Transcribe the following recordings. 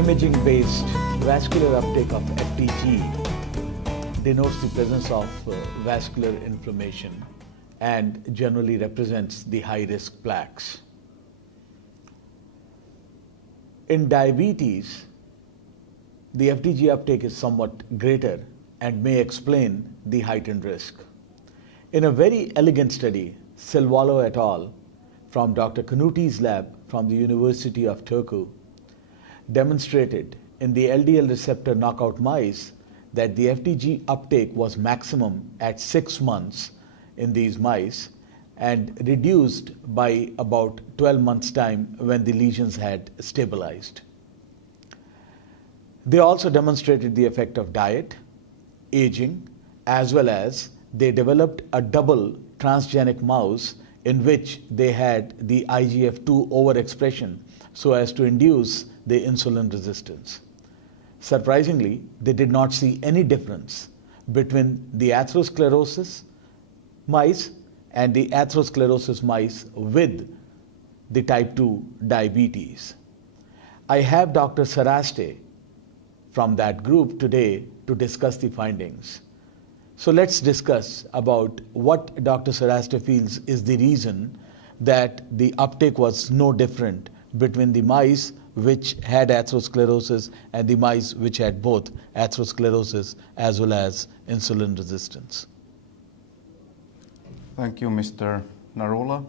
Imaging-based vascular uptake of FDG denotes the presence of vascular inflammation and generally represents the high-risk plaques. In diabetes, the FDG uptake is somewhat greater and may explain the heightened risk. In a very elegant study, Silvalo et al. From Dr. Kanuti's lab from the University of Turku demonstrated in the LDL receptor knockout mice that the FDG uptake was maximum at 6 months in these mice and reduced by about 12 months' time when the lesions had stabilized. They also demonstrated the effect of diet, aging, as well as they developed a double transgenic mouse in which they had the IGF-2 overexpression so as to induce the insulin resistance. Surprisingly, they did not see any difference between the atherosclerosis mice and the atherosclerosis mice with the type 2 diabetes. I have Dr. Saraste from that group today to discuss the findings. So let's discuss about what Dr. Saraste feels is the reason that the uptake was no different between the mice which had atherosclerosis and the mice which had both atherosclerosis as well as insulin resistance. Thank you, Mr. Narula.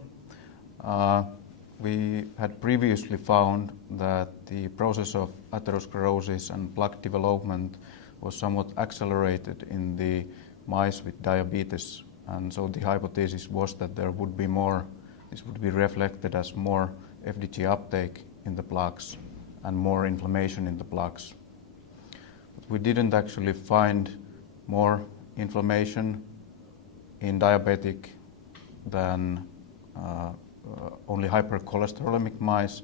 We had previously found that the process of atherosclerosis and plaque development was somewhat accelerated in the mice with diabetes, and so the hypothesis was that there would be more, this would be reflected as more FDG uptake in the plaques and more inflammation in the plaques. But we didn't actually find more inflammation in diabetic than only hypercholesterolemic mice,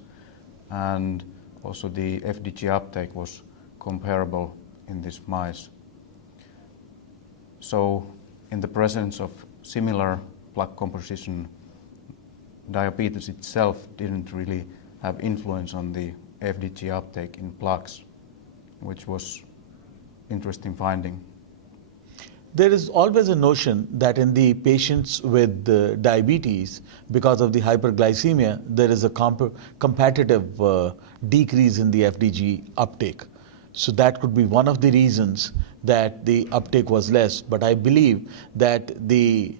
and also the FDG uptake was comparable in these mice. So in the presence of similar plaque composition, diabetes itself didn't really have influence on the FDG uptake in plaques, which was interesting finding. There is always a notion that in the patients with diabetes, because of the hyperglycemia, there is a competitive decrease in the FDG uptake. So that could be one of the reasons that the uptake was less. But I believe that the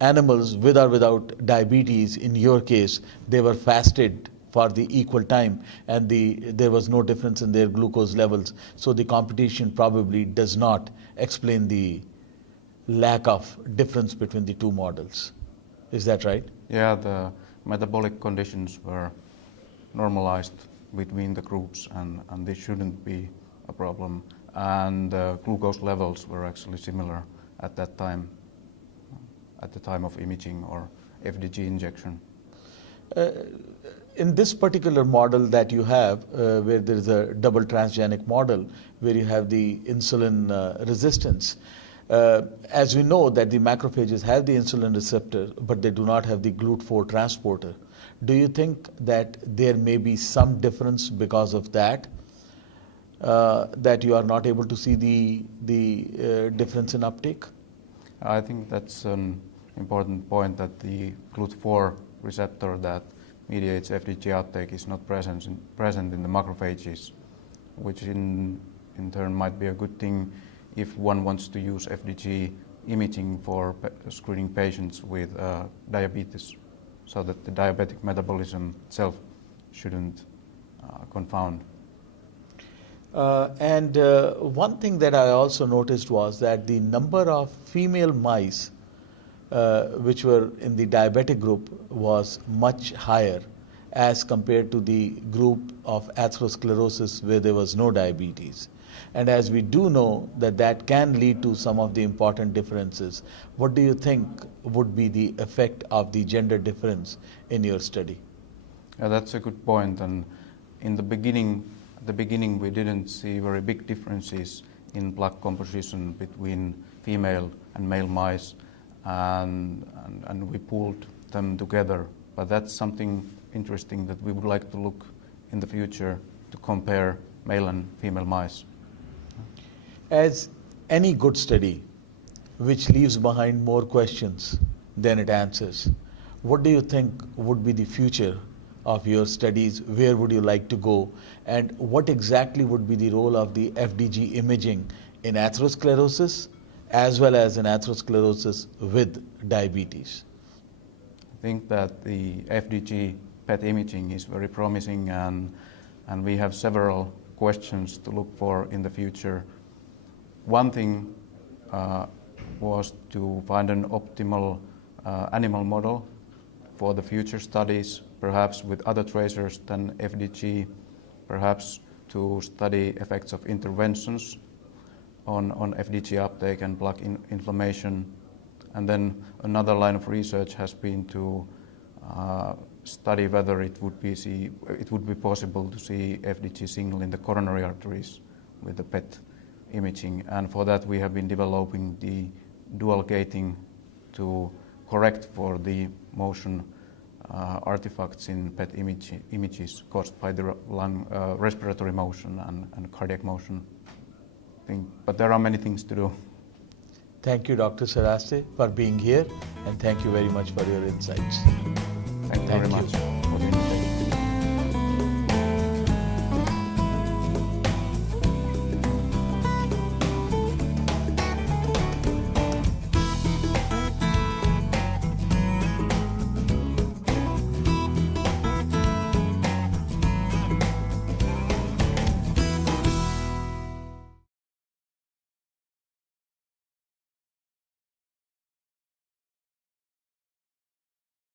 animals with or without diabetes, in your case, they were fasted for the equal time and there was no difference in their glucose levels. So the competition probably does not explain the lack of difference between the two models. Is that right? Yeah, the metabolic conditions were normalized between the groups, and this shouldn't be a problem. And glucose levels were actually similar at that time, at the time of imaging or FDG injection. In this particular model that you have, where there is a double transgenic model, where you have the insulin resistance, as we know that the macrophages have the insulin receptor, but they do not have the GLUT4 transporter. Do you think that there may be some difference because of that, that you are not able to see the difference in uptake? I think that's an important point, that the GLUT4 receptor that mediates FDG uptake is not present in the macrophages, which in turn might be a good thing if one wants to use FDG imaging for screening patients with diabetes, so that the diabetic metabolism itself shouldn't confound. One thing that I also noticed was that the number of female mice which were in the diabetic group was much higher as compared to the group of atherosclerosis where there was no diabetes. And as we do know that can lead to some of the important differences, what do you think would be the effect of the gender difference in your study? Yeah, that's a good point. And in the beginning we didn't see very big differences in plaque composition between female and male mice, and we pulled them together. But that's something interesting that we would like to look in the future to compare male and female mice. As any good study which leaves behind more questions than it answers, what do you think would be the future of your studies? Where would you like to go? And what exactly would be the role of the FDG imaging in atherosclerosis as well as in atherosclerosis with diabetes? I think that the FDG PET imaging is very promising, and we have several questions to look for in the future. One thing was to find an optimal animal model for the future studies, perhaps with other tracers than FDG, perhaps to study effects of interventions on FDG uptake and plaque inflammation. And then another line of research has been to study whether it would be possible to see FDG signal in the coronary arteries with the PET imaging. And for that we have been developing the dual gating to correct for the motion artifacts in PET images caused by the lung respiratory motion and cardiac motion. But there are many things to do. Thank you, Dr. Saraste, for being here, and thank you very much for your insights. Thank you very much.